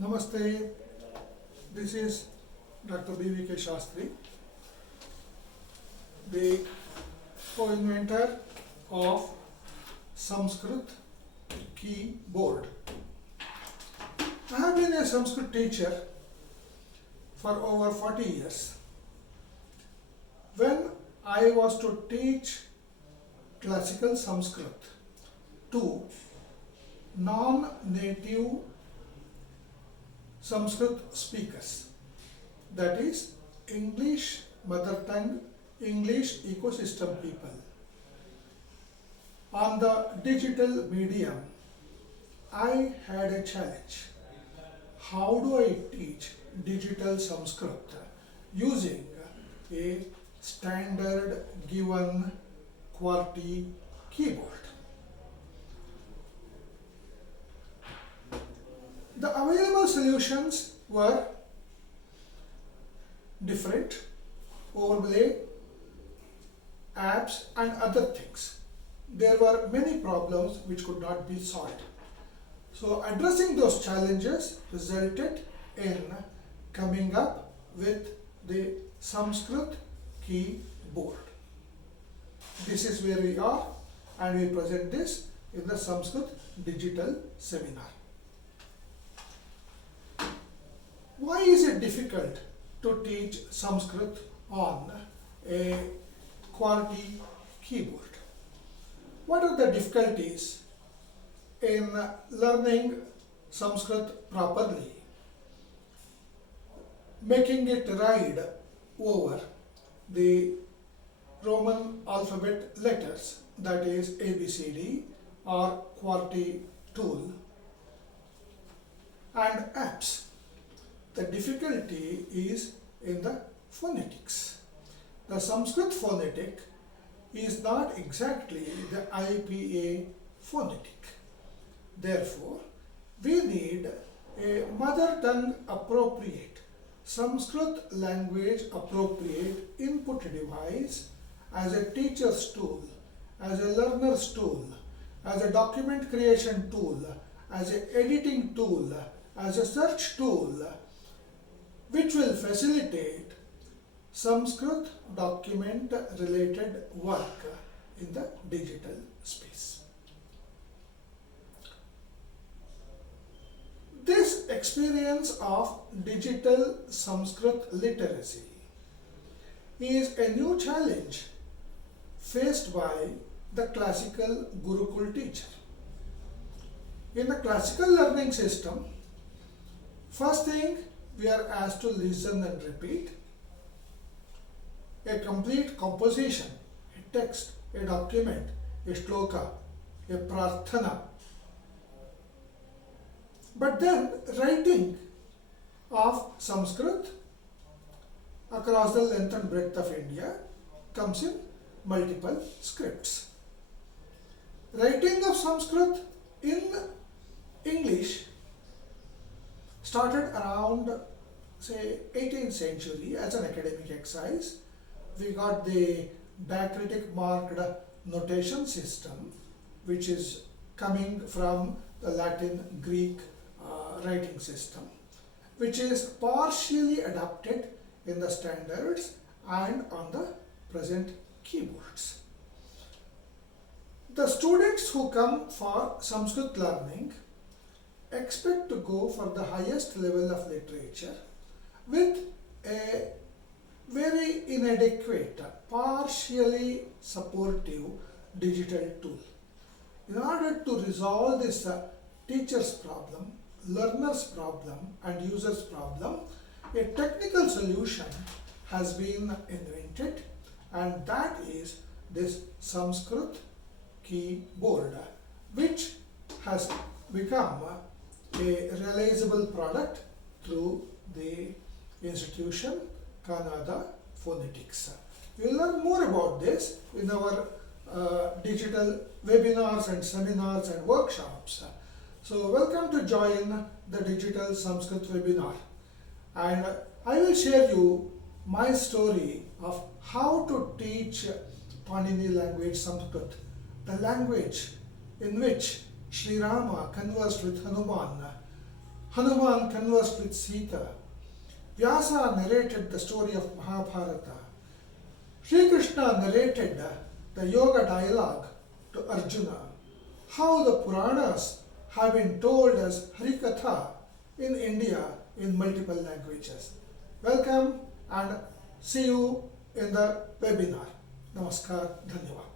Namaste, this is Dr. B.V.K. Shastri, the co-inventor of Sanskrith keyboard. I have been a Sanskrit teacher for over 40 years. When I was to teach classical Sanskrit to non-native Sanskrit speakers, that is English mother tongue, English ecosystem people, on the digital medium, I had a challenge. How do I teach digital Sanskrit using a standard given QWERTY keyboard? The available solutions were different, overlay, apps and other things. There were many problems which could not be solved. So addressing those challenges resulted in coming up with the Sanskrit keyboard. This is where we are, and we present this in the Sanskrit digital seminar. Why is it difficult to teach Sanskrit on a QWERTY keyboard? What are the difficulties in learning Sanskrit properly, making it ride over the Roman alphabet letters, that is ABCD or QWERTY tool, and apps? The difficulty is in the phonetics. The Sanskrit phonetic is not exactly the IPA phonetic. Therefore, we need a mother tongue appropriate, Sanskrit language appropriate input device as a teacher's tool, as a learner's tool, as a document creation tool, as an editing tool, as a search tool, which will facilitate Sanskrit document related work in the digital space. This experience of digital Sanskrit literacy is a new challenge faced by the classical Gurukul teacher. In the classical learning system, first thing, we are asked to listen and repeat a complete composition, a text, a document, a shloka, a prarthana. But then writing of Sanskrit across the length and breadth of India comes in multiple scripts. Writing of Sanskrit in English started around, say, 18th century as an academic exercise. We got the diacritic marked notation system, which is coming from the Latin Greek writing system, which is partially adapted in the standards and on the present keyboards. The students who come for Sanskrit learning expect to go for the highest level of literature with a very inadequate, partially supportive digital tool. In order to resolve this teacher's problem, learner's problem and user's problem, a technical solution has been invented, and that is this Sanskrit keyboard, which has become a realizable product through the institution Ka-Naada Phonetics. We will learn more about this in our digital webinars and seminars and workshops. So welcome to join the digital Sanskrit webinar, and I will share you my story of how to teach Panini language Sanskrit, the language in which Sri Rama conversed with Hanuman, Hanuman conversed with Sita. Vyasa narrated the story of Mahabharata. Sri Krishna narrated the yoga dialogue to Arjuna. How the Puranas have been told as Harikatha in India in multiple languages. Welcome and see you in the webinar. Namaskar, Dhanyavad.